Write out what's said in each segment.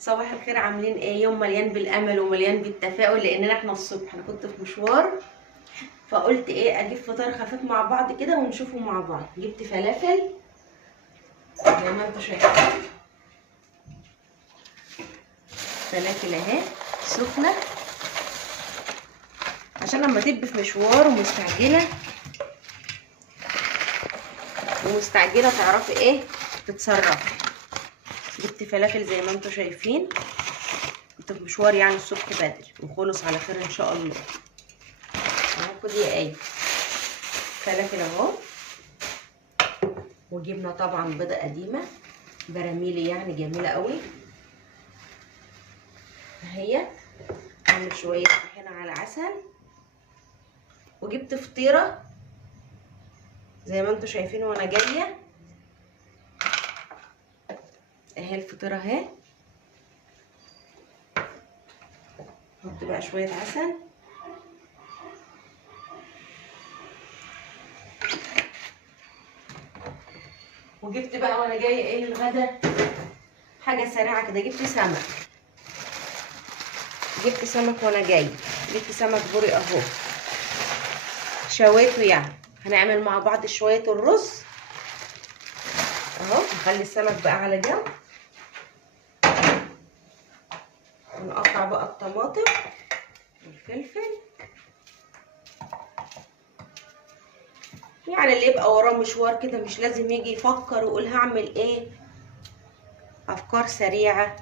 صباح الخير، عاملين ايه؟ يوم مليان بالامل ومليان بالتفاؤل لاننا احنا الصبح. انا كنت في مشوار فقلت ايه اجيب فطار خفيف مع بعض كده ونشوفه مع بعض. جبت فلافل زي ما انتم شايفين، فلافل اهي سخنه عشان لما تبقي في مشوار ومستعجله تعرفي ايه تتصرفي. جبت فلافل زي ما انتم شايفين، كنت في مشوار يعني الصبح بدري وخلص على خير ان شاء الله. اهو خدي يا ايه فلافل اهو، وجبنا طبعا بيضه قديمه براميلي يعني جميله قوي اهي. عامل شويه طحينه على عسل، وجبت فطيره زي ما انتم شايفين وانا جايه اهي. الفطيره اهي، حط بقى شويه عسل وجبت بقى وانا جايه ايه للغدا حاجه سريعه كده. جبت سمك وانا جايه. جبت سمك بوري اهو شويته، يعني هنعمل مع بعض شويه الرز اهو. نخلي السمك بقى على جنب ونقطع بقى الطماطم والفلفل، يعني اللي يبقى وراه مشوار كده مش لازم يجي يفكر ويقول هعمل ايه. افكار سريعه.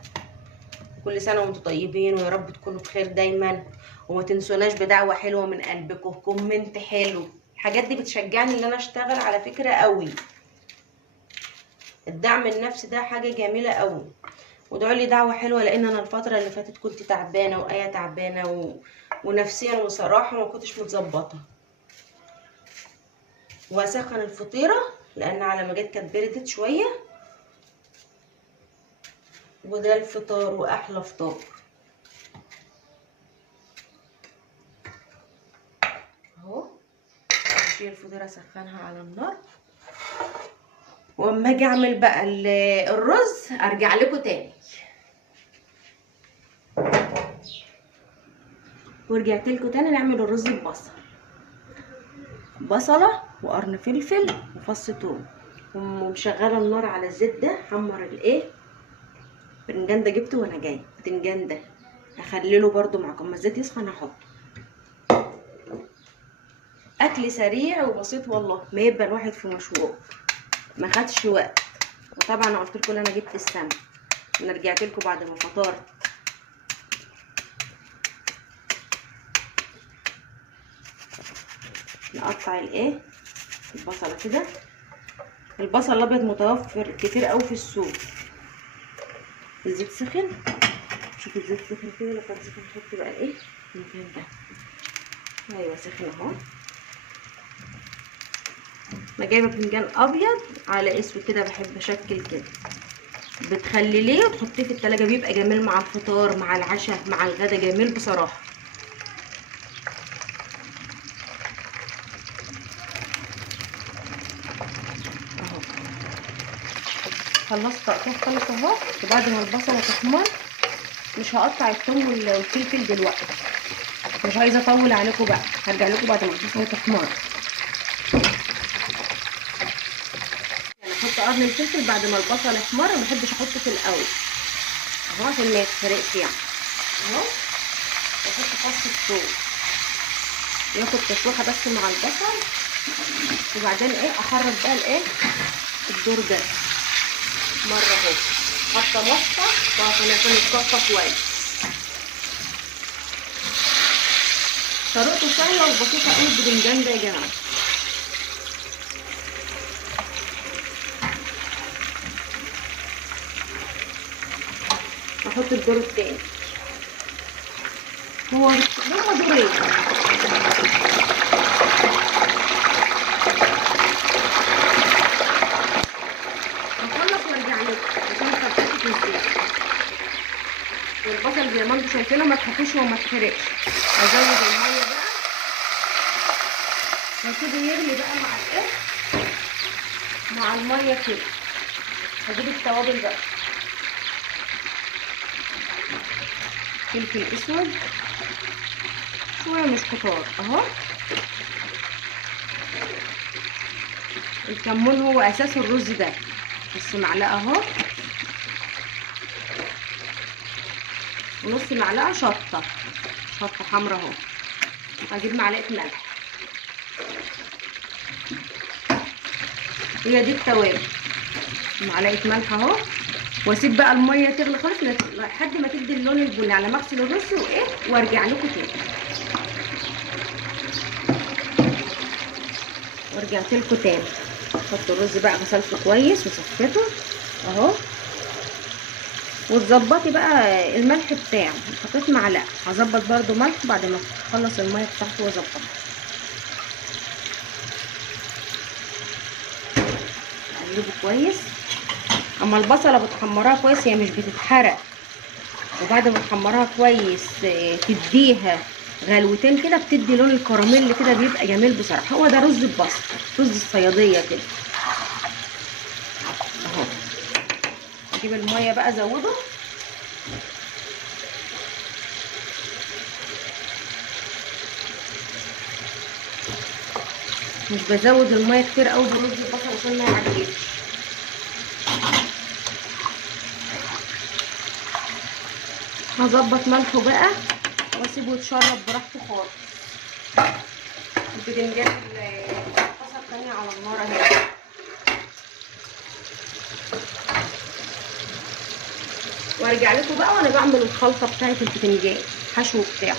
كل سنه وانتم طيبين ويا رب تكونوا بخير دايما، وما تنسوناش بدعوه حلوه من قلبكم، كومنت حلو. الحاجات دي بتشجعني ان انا اشتغل على فكره قوي. الدعم النفسي ده حاجه جميله قوي. وادعوا لي دعوه حلوه لان انا الفتره اللي فاتت كنت تعبانه وايه تعبانه ونفسيا وصراحه ما كنتش متظبطه. واسخن الفطيره لان على ما جت كانت بردت شويه. وده الفطار واحلى فطار اهو. اشيل الفطيره اسخنها على النار، واما اجي اعمل بقى الرز ارجع لكم تاني. ورجعت لكم تاني نعمل الرز ببصل، بصله وقرن فلفل وفص ثوم، ومشغله النار على الزيت ده. حمر الايه البتنجان ده، جبته وانا جاي البتنجان ده هخلله برده معاكم. اما الزيت يسخن هحطه. اكل سريع وبسيط والله، ما يبقى الواحد في مشوار ما خدش وقت. وطبعا انا قلت لكم انا جبت السمك. انا رجعت لكم بعد ما فطرت. نقطع الايه البصله كده. البصل الابيض متوفر كتير قوي في السوق. الزيت سخن، شوف الزيت سخن كده. لو كان سخن نحط بقى الايه المكان ده. ايوه سخن اهو. انا جايبه باذنجان ابيض على اسود كده، بحب اشكل كده. بتخلليه وتحطيه في التلاجة، بيبقى جميل مع الفطار مع العشاء مع الغدا، جميل بصراحه. اهو خلصت تقطيع خالص اهو. وبعد ما البصله تحمر مش هقطع الثوم والفلفل دلوقتي، مش عايزه اطول عليكم بقى. هرجع لكم بعد ما البصله تحمر. يعني احط قرن الفلفل بعد ما البصل يحمر، ما بحبش احطه في الاول اهو عشان ما يتحرقش يعني اهو. واحط فص الثوم ياخد تشويحه بس مع البصل. وبعدين ايه احرك بقى الايه الدور ده مره اهو. حاطه مصفى عشان يكون يتصفى كويس. طريقته سهله وبسيطه قوي البتنجان ده يا جماعه. احط الدور التاني. هو دورين. هخلص وارجع لكم عشان فرقته في الزيت. والبصل زي ما انتم شايفينه ما تحطوش وما تحرقش. ازود الميه بقى واسيبه يغلي بقى مع الايه مع الميه كده. هجيب التوابل بقى. فلفل اسود شويه مش كتار اهو. الكمون هو اساس الرز ده. نص معلقه اهو، ونص معلقه شطه حمرا اهو. هجيب معلقه ملح. هي دي التوابل. معلقه ملح اهو، واسيب بقى الميه تغلي خالص لحد ما تدي اللون البني على ما اغسل الرز وارجع لكم تاني. ورجعت لكم تاني. احط الرز بقى، غسلته كويس وصفيته اهو. وتظبطي بقى الملح بتاعه. حطيت معلقه، هظبط برده ملح بعد ما اخلص الميه بتاعته واظبطها. اقلبه كويس. اما البصله بتحمرها كويس هي مش بتتحرق، وبعد ما تحمرها كويس تديها غلوتين كده بتدي لون الكراميل كده، بيبقى جميل بصراحه. هو ده رز البصل، رز الصياديه كده اهو. اجيب الميه بقى ازوده. مش بزود الميه كتير قوي برز البصل عشان ما يعجنش. هظبط ملحه بقى واسيبه يتشرب براحته خالص. الباذنجان الطاسه التانيه على النار اهي. وارجع لكم بقى وانا بعمل الخلطه بتاعه الباذنجان، حشو بتاعه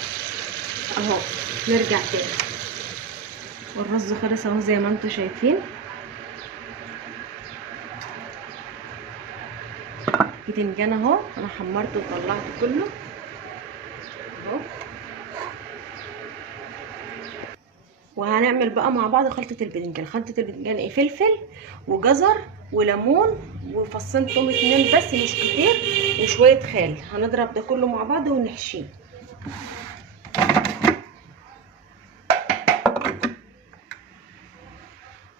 اهو. نرجع تاني. والرز خلص اهو زي ما انتم شايفين. الباذنجان اهو انا حمرته وطلعته كله اهو. وهنعمل بقى مع بعض خلطه الباذنجان. خلطه الباذنجان ايه؟ فلفل وجزر وليمون وفصين توم 2 بس مش كتير وشويه خل. هنضرب ده كله مع بعض ونحشيه.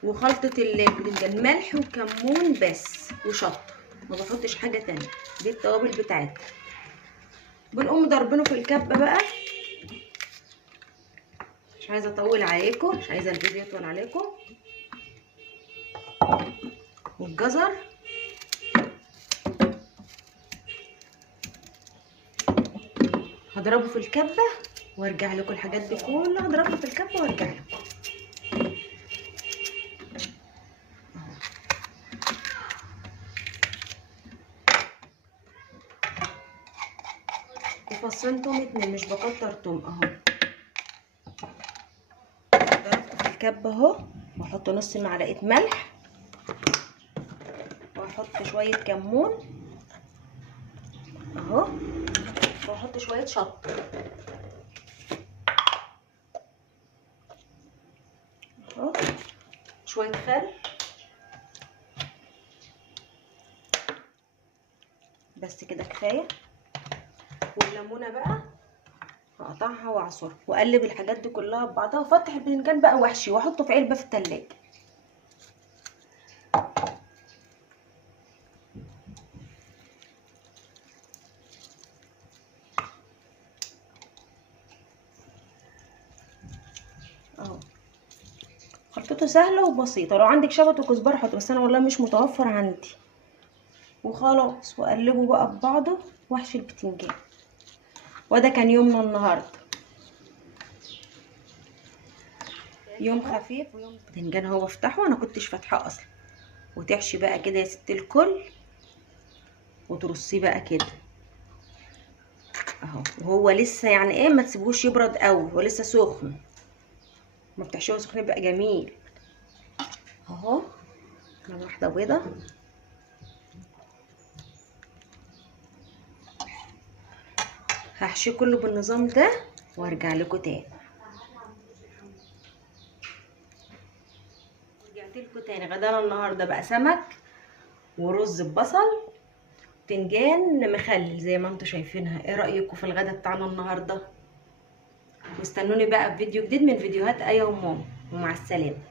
وخلطه الباذنجان ملح وكمون بس وشطه، ما بحطش حاجه تانية. دي التوابل بتاعتها. بنقوم ضربينه في الكبه بقى. مش عايزه اطول عليكم، مش عايزه الفيديو يطول عليكم. والجزر هضربه في الكبه وارجع لكم. الحاجات دي كلها هضربها في الكبه وارجع لكم. وفصين توم 2 مش بكتر توم اهو. ضربته في الكبه اهو. واحط نص معلقه ملح، واحط شويه كمون اهو، واحط شويه شطه اهو، شويه خل بس كده كفايه. والليمونه بقى هقطعها واعصرها واقلب الحاجات دي كلها ببعضها. وافتح الباذنجان بقى واحشي واحطه في علبه في التلاجة. اهو. خلطته سهله وبسيطه. لو عندك شبت وكزبره حط، بس انا والله مش متوفر عندي. وخلاص. واقلبه بقى ببعضه واحشي الباذنجان. وده كان يومنا النهارده. يوم خفيف ويوم باذنجان اهو. بفتحه، انا كنتش فاتحاه اصلا. وتحشي بقى كده يا ست الكل، وترصيه بقى كده اهو. وهو لسه يعني ايه، ما تسيبوش يبرد قوي، هو لسه سخن. ما بتحشيه سخن يبقى جميل اهو. انا واحده بيضه هحشيه كله بالنظام ده وارجع لكم تاني. رجعت لكم تاني. غدانا النهارده بقى سمك ورز ببصل باذنجان مخلل زي ما انتم شايفينها. ايه رايكم في الغدا بتاعنا النهارده؟ واستنوني بقى في فيديو جديد من فيديوهات ايه وماما. ومع السلامه.